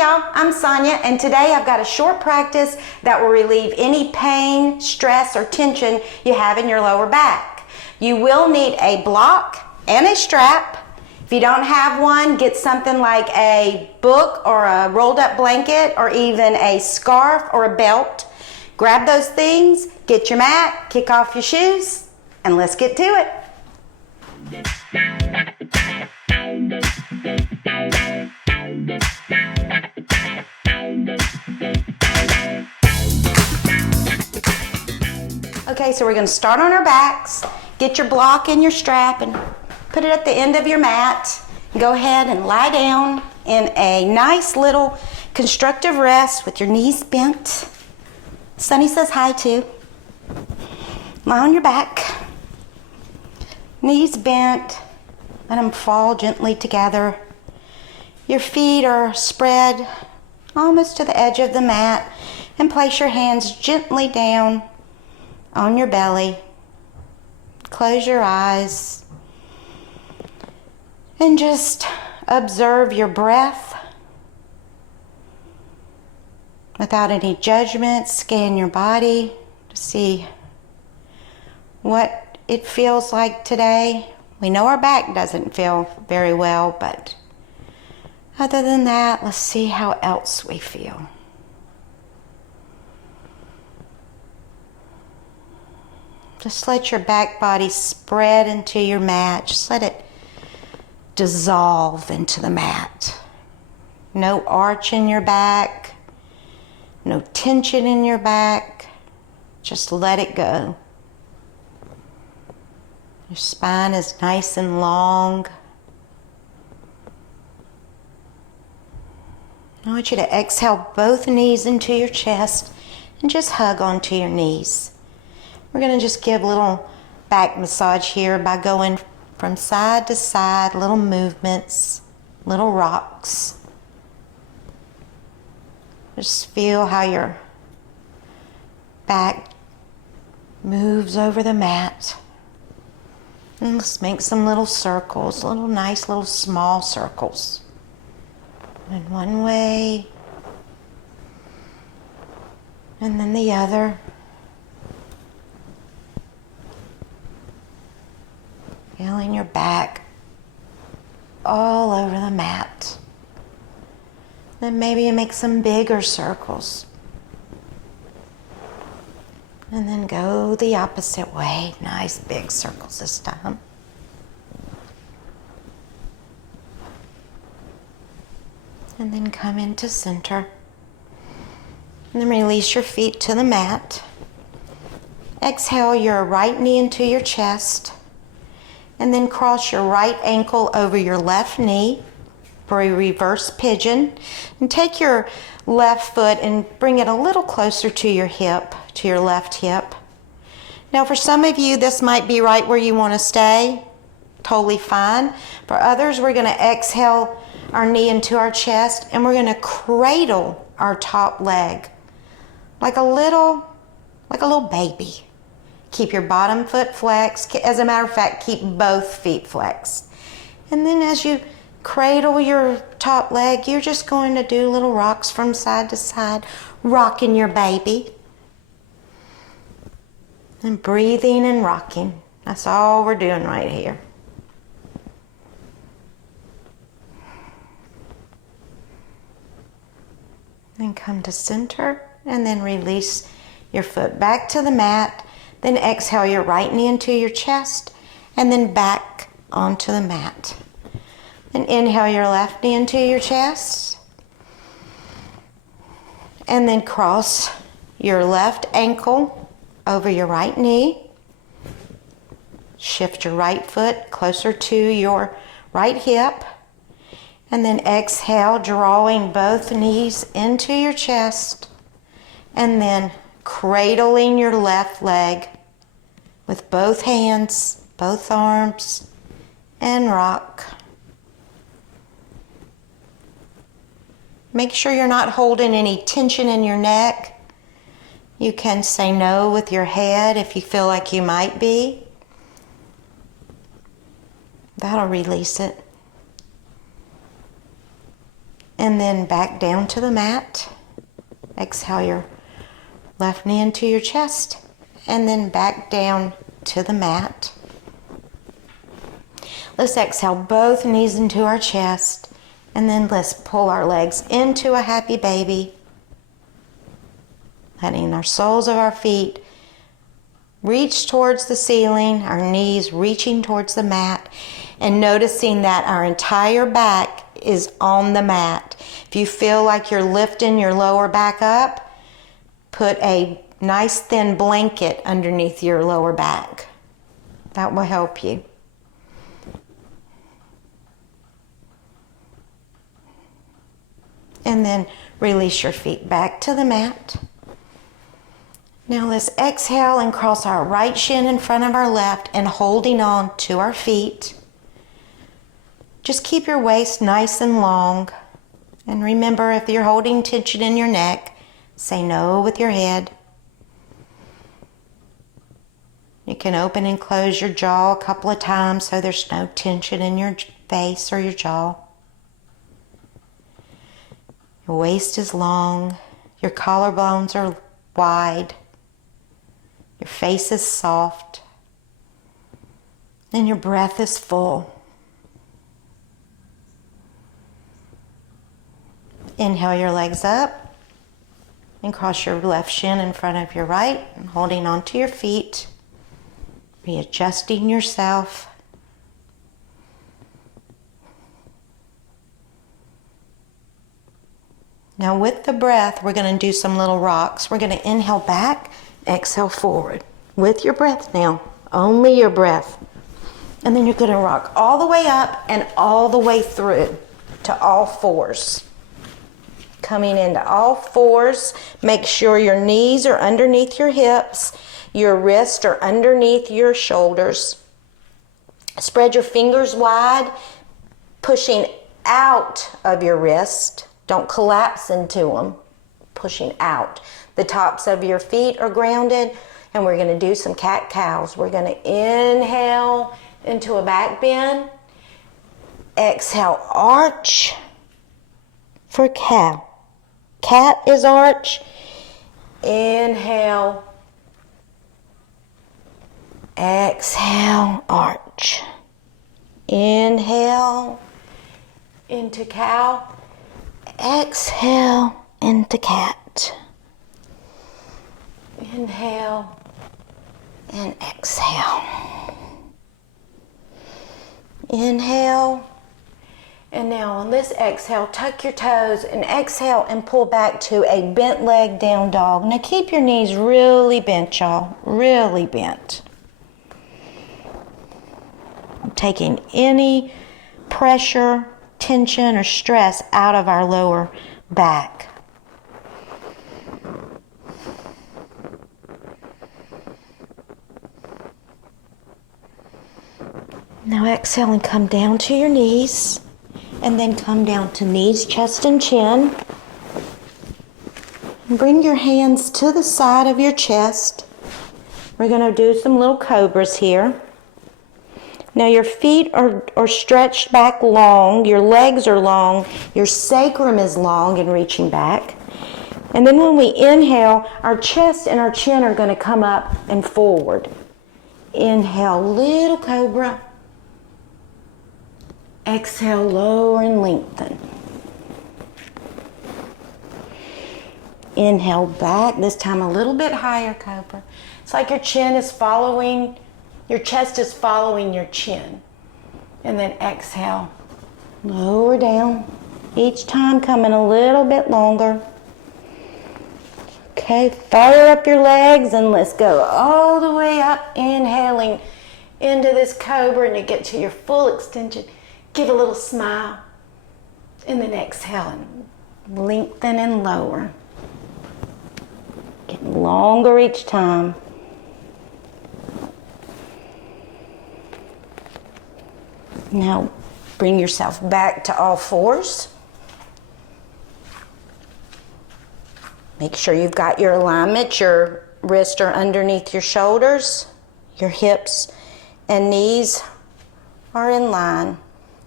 y'all, I'm Sonya, and today I've got a short practice that will relieve any pain, stress, or tension you have in your lower back. You will need a block and a strap. If you don't have one, get something like a book or a rolled up blanket or even a scarf or a belt. Grab those things, get your mat, kick off your shoes, and let's get to it. Okay, so we're going to start on our backs. Get your block and your strap and put it at the end of your mat. Go ahead and lie down in a nice little constructive rest with your knees bent. Sunny says hi too. Lie on your back. Knees bent. Let them fall gently together. Your feet are spread almost to the edge of the mat, and place your hands gently down on your belly. Close your eyes and just observe your breath without any judgment. Scan your body to see what it feels like today. We know our back doesn't feel very well, but other than that, let's see how else we feel. Just let your back body spread into your mat. Just let it dissolve into the mat. No arch in your back, no tension in your back. Just let it go. Your spine is nice and long. I want you to exhale both knees into your chest and just hug onto your knees. We're going to just give a little back massage here by going from side to side, little movements, little rocks. Just feel how your back moves over the mat. And let's make some little circles, little nice little small circles. In one way, and then the other. Feeling your back all over the mat. Then maybe you make some bigger circles. And then go the opposite way. Nice big circles this time. And then come into center. And then release your feet to the mat. Exhale your right knee into your chest. And then cross your right ankle over your left knee for a reverse pigeon. And take your left foot and bring it a little closer to your hip, to your left hip. Now for some of you, this might be right where you want to stay. Totally fine. For others, we're going to exhale our knee into our chest, and we're going to cradle our top leg like a little baby. Keep your bottom foot flexed. As a matter of fact, keep both feet flexed. And then as you cradle your top leg, you're just going to do little rocks from side to side, rocking your baby. And breathing and rocking. That's all we're doing right here. Then come to center and then release your foot back to the mat. Then exhale your right knee into your chest and then back onto the mat. Then inhale your left knee into your chest. And then cross your left ankle over your right knee. Shift your right foot closer to your right hip. And then exhale, drawing both knees into your chest. And then cradling your left leg with both hands, both arms, and rock. Make sure you're not holding any tension in your neck. You can say no with your head if you feel like you might be. That'll release it. and then back down to the mat. Exhale your left knee into your chest, and then back down to the mat. Let's exhale both knees into our chest, and then let's pull our legs into a happy baby, letting our soles of our feet reach towards the ceiling, our knees reaching towards the mat, and noticing that our entire back is on the mat. If you feel like you're lifting your lower back up, put a nice thin blanket underneath your lower back. That will help you. And then release your feet back to the mat. Now let's exhale and cross our right shin in front of our left and holding on to our feet. Just keep your waist nice and long. And remember, if you're holding tension in your neck, say no with your head. You can open and close your jaw a couple of times so there's no tension in your face or your jaw. Your waist is long, your collarbones are wide, your face is soft, and your breath is full. Inhale your legs up and cross your left shin in front of your right and holding onto your feet, readjusting yourself. Now with the breath, we're going to do some little rocks. We're going to inhale back, exhale forward. With your breath now, only your breath. And then you're going to rock all the way up and all the way through to all fours. Coming into all fours, make sure your knees are underneath your hips, your wrists are underneath your shoulders. Spread your fingers wide, pushing out of your wrist. Don't collapse into them, pushing out. The tops of your feet are grounded, and we're going to do some cat-cows. We're going to inhale into a back bend. Exhale, arch for cow. Cat is arch. Inhale. Exhale, arch. Inhale into cow. Exhale into cat. Inhale and exhale. Inhale. And now on this exhale, tuck your toes and exhale and pull back to a bent leg down dog. Now keep your knees really bent, y'all. Really bent. Taking any pressure, tension, or stress out of our lower back. Now exhale and come down to your knees, and then come down to knees, chest, and chin. And bring your hands to the side of your chest. We're going to do some little cobras here. Now your feet are stretched back long, your legs are long, your sacrum is long and reaching back. And then when we inhale, our chest and our chin are going to come up and forward. Inhale, little cobra. Exhale, lower and lengthen. Inhale back, this time a little bit higher, cobra. It's like your chin is following, your chest is following your chin. And then exhale, lower down. Each time coming a little bit longer. Okay, fire up your legs and let's go all the way up, inhaling into this cobra, and you get to your full extension. Give a little smile, and then exhale and lengthen and lower. Getting longer each time. Now bring yourself back to all fours. Make sure you've got your alignment. Your wrists are underneath your shoulders. Your hips and knees are in line.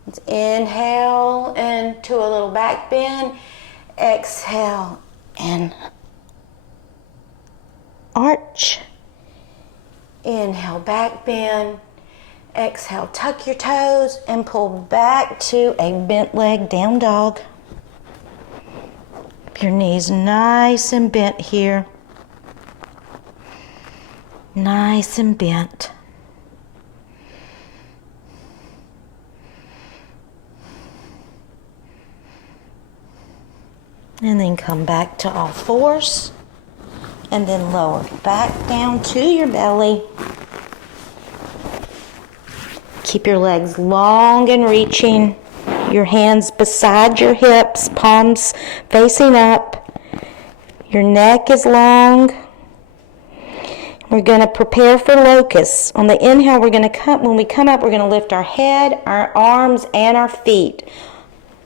Let's inhale into a little back bend. Exhale and arch. Inhale, back bend. Exhale, tuck your toes and pull back to a bent leg, down dog. Your knees nice and bent here. Nice and bent. And then come back to all fours. And then lower back down to your belly. Keep your legs long and reaching. Your hands beside your hips, palms facing up. Your neck is long. We're going to prepare for locusts. On the inhale, when we come up, we're going to lift our head, our arms, and our feet.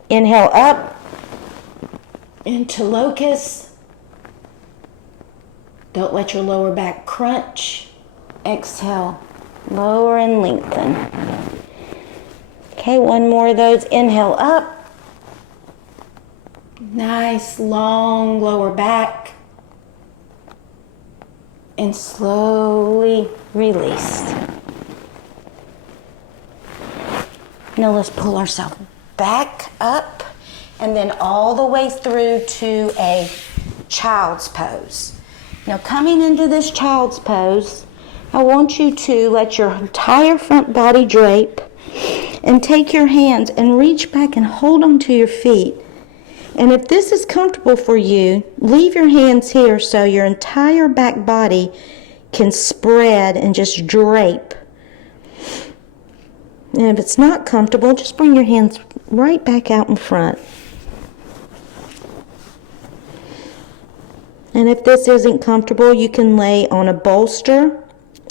Inhale up into locust. Don't let your lower back crunch. Exhale, lower and lengthen. Okay, one more of those. Inhale up. Nice, long lower back. And slowly release. Now let's pull ourselves back up and then all the way through to a child's pose. Now coming into this child's pose, I want you to let your entire front body drape and take your hands and reach back and hold onto your feet. And if this is comfortable for you, leave your hands here so your entire back body can spread and just drape. And if it's not comfortable, just bring your hands right back out in front. And if this isn't comfortable, you can lay on a bolster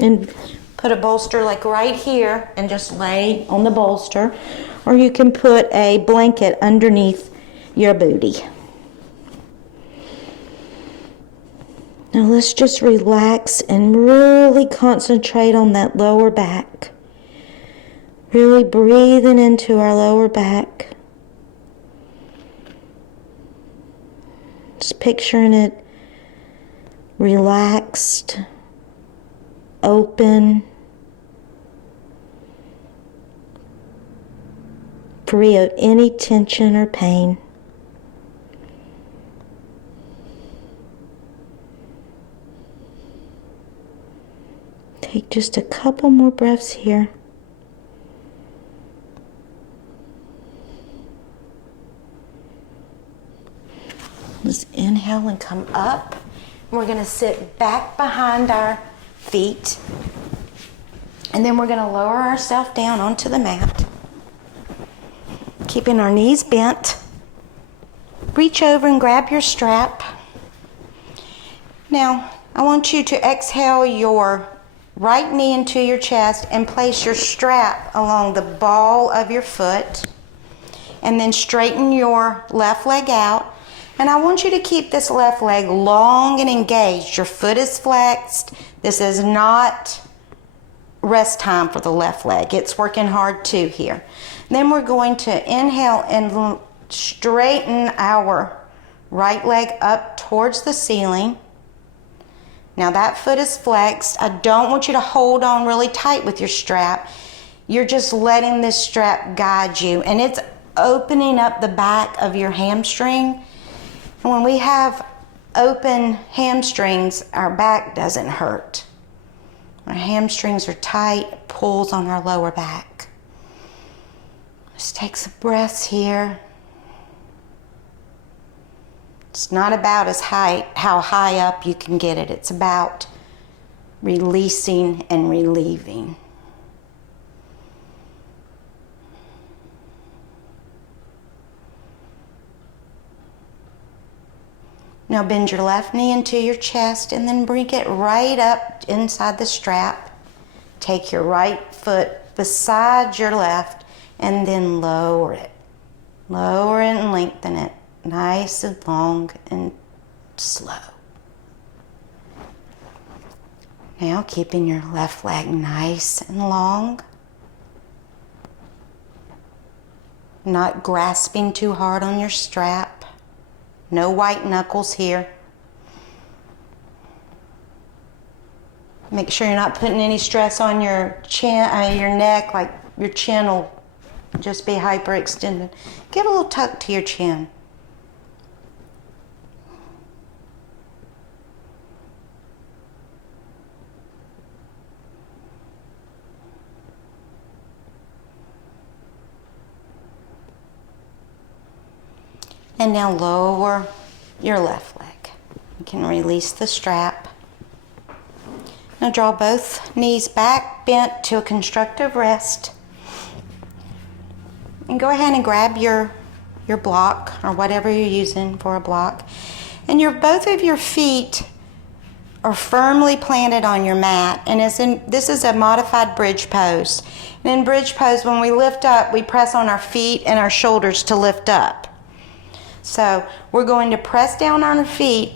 and put a bolster like right here and just lay on the bolster. Or you can put a blanket underneath your booty. Now let's just relax and really concentrate on that lower back. Really breathing into our lower back. Just picturing it relaxed, open, free of any tension or pain. Take just a couple more breaths here. Let's inhale and come up. We're going to sit back behind our feet. And then we're going to lower ourselves down onto the mat. Keeping our knees bent. Reach over and grab your strap. Now, I want you to exhale your right knee into your chest and place your strap along the ball of your foot. And then straighten your left leg out. And I want you to keep this left leg long and engaged. Your foot is flexed. This is not rest time for the left leg. It's working hard too here. Then we're going to inhale and straighten our right leg up towards the ceiling. Now that foot is flexed. I don't want you to hold on really tight with your strap. You're just letting this strap guide you. And it's opening up the back of your hamstring. And when we have open hamstrings, our back doesn't hurt. Our hamstrings are tight, it pulls on our lower back. Just take some breaths here. It's not about how high up you can get it. It's about releasing and relieving. Now bend your left knee into your chest and then bring it right up inside the strap. Take your right foot beside your left and then lower it. Lower it and lengthen it. Nice and long and slow. Now keeping your left leg nice and long. not grasping too hard on your strap. No white knuckles here. Make sure you're not putting any stress on your chin, your neck, like your chin will just be hyperextended. Give a little tuck to your chin. And now lower your left leg. You can release the strap. Now draw both knees back, bent to a constructive rest. And go ahead and grab your block, or whatever you're using for a block. And both of your feet are firmly planted on your mat. And this is a modified bridge pose. And in bridge pose, when we lift up, we press on our feet and our shoulders to lift up. So we're going to press down on our feet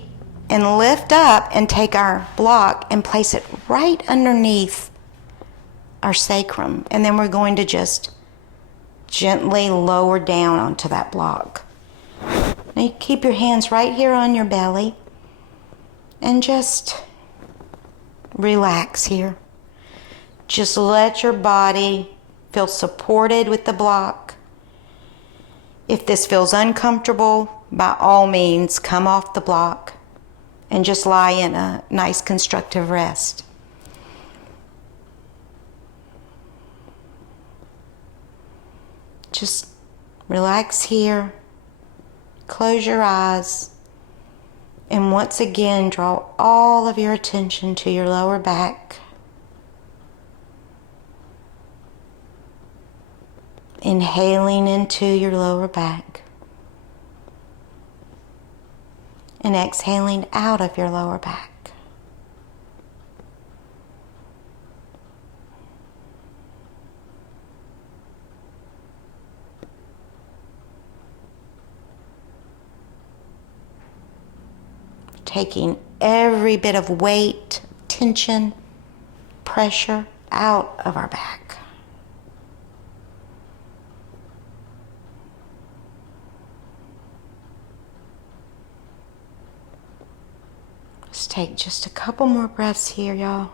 and lift up and take our block and place it right underneath our sacrum. And then we're going to just gently lower down onto that block. Now you keep your hands right here on your belly and just relax here. Just let your body feel supported with the block. If this feels uncomfortable, by all means, come off the block and just lie in a nice constructive rest. Just relax here, close your eyes, and once again draw all of your attention to your lower back. Inhaling into your lower back and exhaling out of your lower back. Taking every bit of weight, tension, pressure out of our back. Let's take just a couple more breaths here, y'all.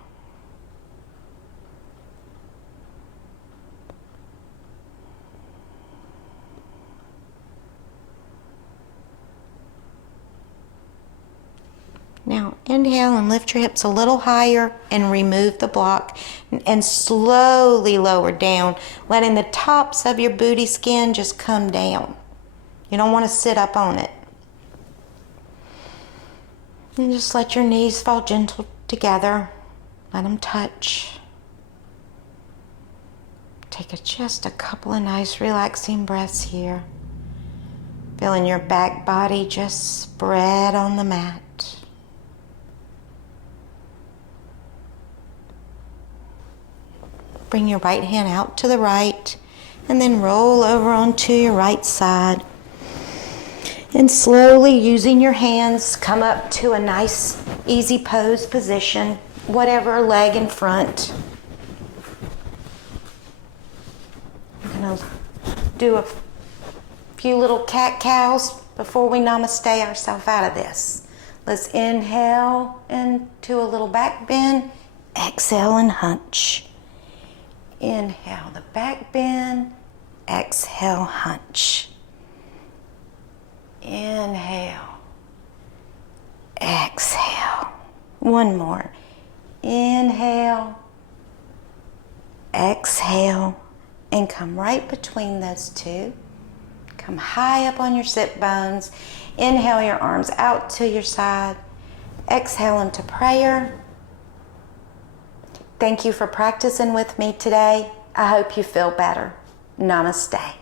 Now inhale and lift your hips a little higher and remove the block and slowly lower down, letting the tops of your booty skin just come down. You don't want to sit up on it. And just let your knees fall gentle together. Let them touch. Take just a couple of nice relaxing breaths here. Feeling your back body just spread on the mat. Bring your right hand out to the right and then roll over onto your right side. And slowly, using your hands, come up to a nice, easy pose position, whatever leg in front. We're going to do a few little cat-cows before we namaste ourselves out of this. Let's inhale into a little back bend. Exhale and hunch. Inhale the back bend. Exhale, hunch. Inhale, exhale. One more. Inhale, exhale, and come right between those two. Come high up on your sit bones. Inhale your arms out to your side. Exhale into prayer. Thank you for practicing with me today. I hope you feel better. Namaste.